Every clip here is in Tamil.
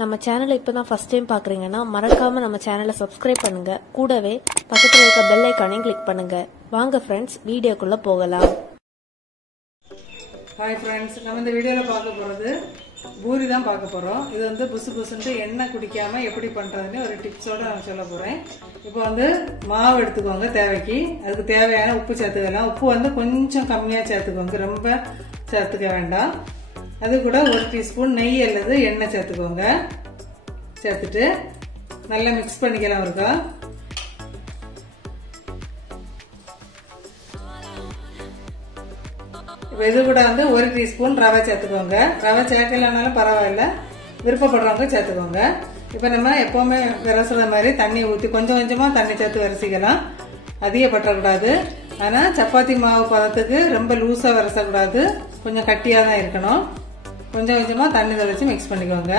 நம்ம சேனலை இப்பதான் ஃபர்ஸ்ட் டைம் பாக்குறீங்கன்னா மறக்காம நம்ம சேனலை சப்ஸ்கிரைப் பண்ணுங்க. கூடவே பக்கத்துல இருக்க பெல் ஐகானையும் கிளிக் பண்ணுங்க. வாங்க ஃப்ரெண்ட்ஸ், வீடியோக்குள்ள போகலாம். ஹாய் ஃப்ரெண்ட்ஸ், நம்ம இந்த வீடியோவில் பார்க்க போகிறது பூரி தான் பார்க்க போகிறோம். இது வந்து புசு புசுன்ட்டு எண்ணெய் குடிக்காமல் எப்படி பண்ணுறதுன்னு ஒரு டிப்ஸோடு நான் சொல்ல போகிறேன். இப்போ வந்து மாவு எடுத்துக்கோங்க தேவைக்கு. அதுக்கு தேவையான உப்பு சேர்த்துக்கலாம். உப்பு வந்து கொஞ்சம் கம்மியாக சேர்த்துக்கோங்க, ரொம்ப சேர்த்துக்க வேண்டாம். அது கூட 1 டீஸ்பூன் நெய் அல்லது எண்ணெய் சேர்த்துக்கோங்க. சேர்த்துட்டு நல்லா மிக்ஸ் பண்ணிக்கலாம் இருக்கா. இப்போ இது கூட வந்து 1 டீஸ்பூன் ரவை சேர்த்துக்கோங்க. ரவை சேர்க்கலனாலும் பரவாயில்ல, விருப்பப்படுறவங்க சேர்த்துக்கோங்க. இப்போ நம்ம எப்போவுமே விரசுற மாதிரி தண்ணி ஊற்றி கொஞ்சம் கொஞ்சமாக தண்ணி சேர்த்து விரசிக்கலாம். அதிகப்பற்றக்கூடாது. ஆனால் சப்பாத்தி மாவு பதத்துக்கு ரொம்ப லூஸாக விரசக்கூடாது, கொஞ்சம் கட்டியாக தான் இருக்கணும். கொஞ்சம் கொஞ்சமாக தண்ணி தெளித்து மிக்ஸ் பண்ணிக்கோங்க.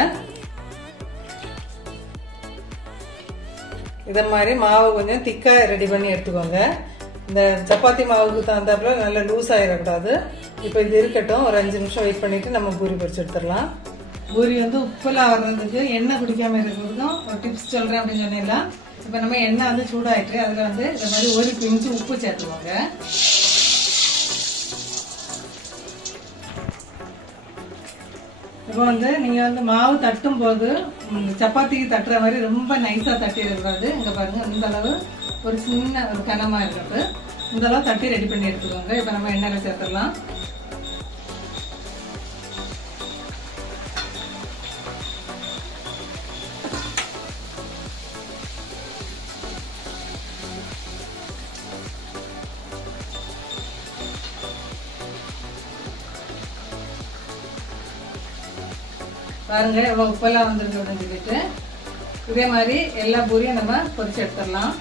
இதை மாதிரி மாவு கொஞ்சம் திக்காக ரெடி பண்ணி எடுத்துக்கோங்க. இந்த சப்பாத்தி மாவுக்கு தகுந்தாப்புல நல்லா லூஸ் ஆகிடக்கூடாது. இப்போ இது இருக்கட்டும், ஒரு 5 நிமிஷம் வெயிட் பண்ணிட்டு நம்ம பூரி பொரிச்சு எடுத்துடலாம். பூரி வந்து உப்பெல்லாம் வர்றதுக்கு எண்ணெய் குடிக்காம இருக்கிறதுக்கும் ஒரு டிப்ஸ் சொல்றேன் அப்படின்னு சொன்னீங்களா. இப்போ நம்ம எண்ணெய் வந்து சூடாயிட்டு அதில் வந்து இந்த மாதிரி 1 பிஞ்சு உப்பு சேர்த்துக்கோங்க. இப்போ வந்து நீங்க வந்து மாவு தட்டும் போது சப்பாத்திக்கு தட்டுற மாதிரி ரொம்ப நைஸா தட்டி இருக்கக்கூடாது. இங்க பாருங்க, இந்த அளவு ஒரு சின்ன ஒரு கனமா இருக்கிறது, இந்த அளவு தட்டி ரெடி பண்ணி எடுத்துக்கோங்க. இப்ப நம்ம எண்ணெயில சேர்த்துடலாம். பாருங்க எவ்வளவு உப்பெல்லாம் வந்துருக்கு அப்படின்னு சொல்லிட்டு இதே மாதிரி எல்லா பூரியும் நம்ம பொரிச்சு எடுத்துடலாம்.